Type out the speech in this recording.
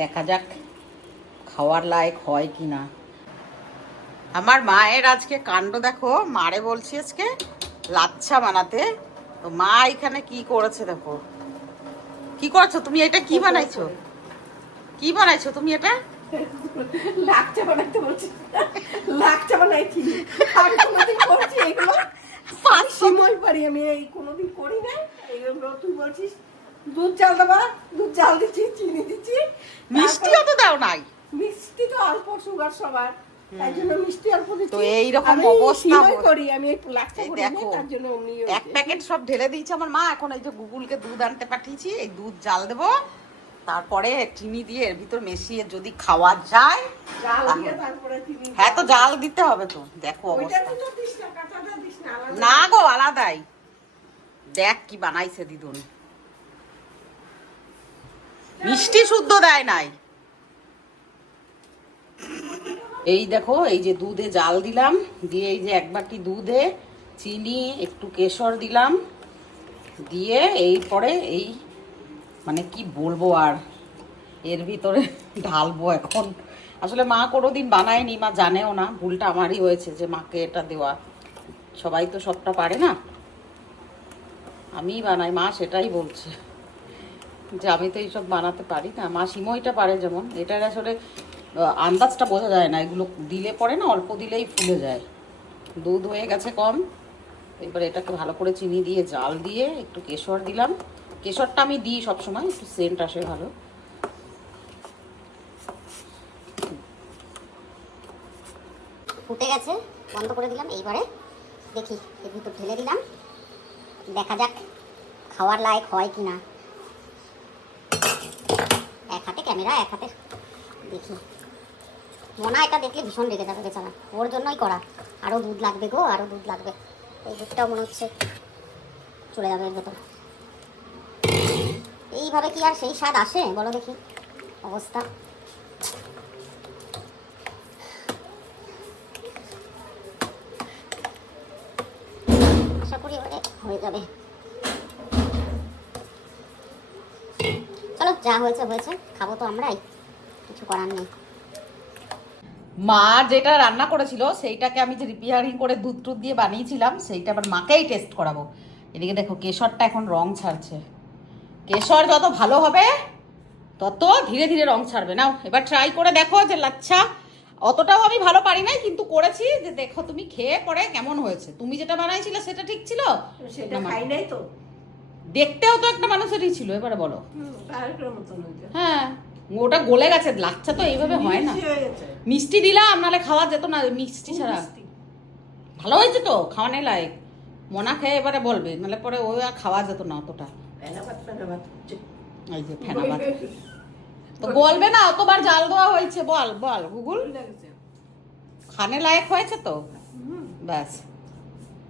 দেখা যাক খাওয়ার লায়ক হয় কি না। আমার মায়ের আজকে কাণ্ড দেখো, মারে বলছি আজকে লাচ্ছা বানাতে, তো মা এখানে কি করেছে দেখো। কি করছো তুমি? এটা কি বানাইছো? কি বানাইছো তুমি এটা? লাচ্ছা বানাইতে বলছি, লাচ্ছা বানাইছি। আমি কোনোদিন করছি এগুলো? সিমই পারি আমি, এই কোনোদিন করি না এগুলো। তুই বলছিস দুধ জাল দেবা, দুধ জাল দিচ্ছি, চিনি দিচ্ছি, মিষ্টিও তো দাও নাই। মিষ্টি তো অল্প, সুগার সবার, তাই জন্য মিষ্টি অল্প দিচ্ছি। তো এইরকম অবস্থা সিমই করি আমি, এই লাচ্ছা করি না, দেখো তার জন্য অমনি এক প্যাকেট সব ঢেলে দিয়েছে আমার মা। এখন এই যে গুগলকে দুধ আনতে পাঠিয়েছি, এই দুধ জাল দেবো, তারপরে চিনি দিয়ে এর ভিতর মিশিয়ে যদি খাওয়া যায়। জাল দিয়ে তারপরে চিনি। হ্যাঁ, তো জাল দিতে হবে তো। দেখো ওইটা অবস্থা। তো দিস না, কাঁচাটা দিস না, আলাদা। না গো, আলাদাই। দেখ কি বানাইছে দিদুন, মিষ্টি শুদ্ধ দেয় নাই। এই দেখো, এই যে দুধে জাল দিলাম, দিয়ে এই যে এক বাটি দুধে চিনি একটু কেশর দিলাম, দিয়ে এই পরে এই মানে কি বলবো আর, এর ভিতরে ঢালবো এখন। আসলে মা কোনোদিন বানায়নি, মা জানেও না, ভুলটা আমারই হয়েছে যে মাকে এটা দেওয়া। সবাই তো সবটা পারে না, আমিই বানাই। মা সেটাই বলছে যে আমি তো এইসব বানাতে পারি না। মা সিমইটা পারে যেমন, এটার আসলে আন্দাজটা বোঝা যায় না, এগুলো দিলে পরে না অল্প দিলেই ফুলে যায়। দুধ হয়ে গেছে কম, এবার এটাকে ভালো করে চিনি দিয়ে জাল দিয়ে একটু কেশর দিলাম। কেশরটা আমি দিই সবসময়, একটু সেন্ট আসে ভালো। ফুটে গেছে, বন্ধ করে দিলাম। এইবারে দেখি এর ভিতর ঢেলে দিলাম, দেখা যাক খাওয়ার লায়ক হয় কি না। এক হাতে ক্যামেরা, এক হাতে দেখি। মনা এটা দেখলে ভীষণ রেগে যাবে বেচারা, ওর জন্যই করা। আরও দুধ লাগবে গো, আরও দুধ লাগবে। এই দুধটাও মনে হচ্ছে চলে যাবে এর ভেতর। এইভাবে কি আর সেই স্বাদ আসে বলো দেখি? অবস্থা আশা করি এবারে হয়ে যাবে। চলো, যা হয়েছে হয়েছে, খাবো তো আমরাই, কিছু করার নেই। মা যেটা রান্না করেছিল সেইটাকে আমি যে রিপেয়ারিং করে দুধ টুধ দিয়ে বানিয়েছিলাম, সেইটা আবার মাকেই টেস্ট করাবো। এদিকে দেখো কেশরটা এখন রং ছাড়ছে। কেশর যত ভালো হবে তত ধীরে ধীরে রং ছাড়বে। নাও এবার ট্রাই করে দেখো যে লাচ্ছা। অতটাও আমি ভালো পারি নাই, কিন্তু করেছি, যে দেখো তুমি খেয়ে পরে কেমন হয়েছে। তুমি যেটা বানাইছিলে সেটা ঠিক ছিল, সেটা খাই নাই তো। দেখতেও তো একটা মানুষেরই ছিল। এবারে বলো। তারকের মতন হয়েছে। হ্যাঁ, ওটা গলে গেছে। লাচ্ছা তো এইভাবে হয় না। মিষ্টি হয়ে গেছে। মিষ্টি দিলাম, নাহলে খাওয়া যেত না মিষ্টি ছাড়া। মিষ্টি। ভালো হয়েছে তো, খাওয়ানে লায়ক। মনা খেয়ে এবারে বলবে, নাহলে পরে ওই আর খাওয়া যেত না অতটা। ফেনাবাদ হচ্ছে। এই যে ফেনাবাদ তো বলবে না, অতবার জাল দেওয়া হয়েছে। বল বল গুগল, খানে লায়ক হয়েছে তো, ব্যাস।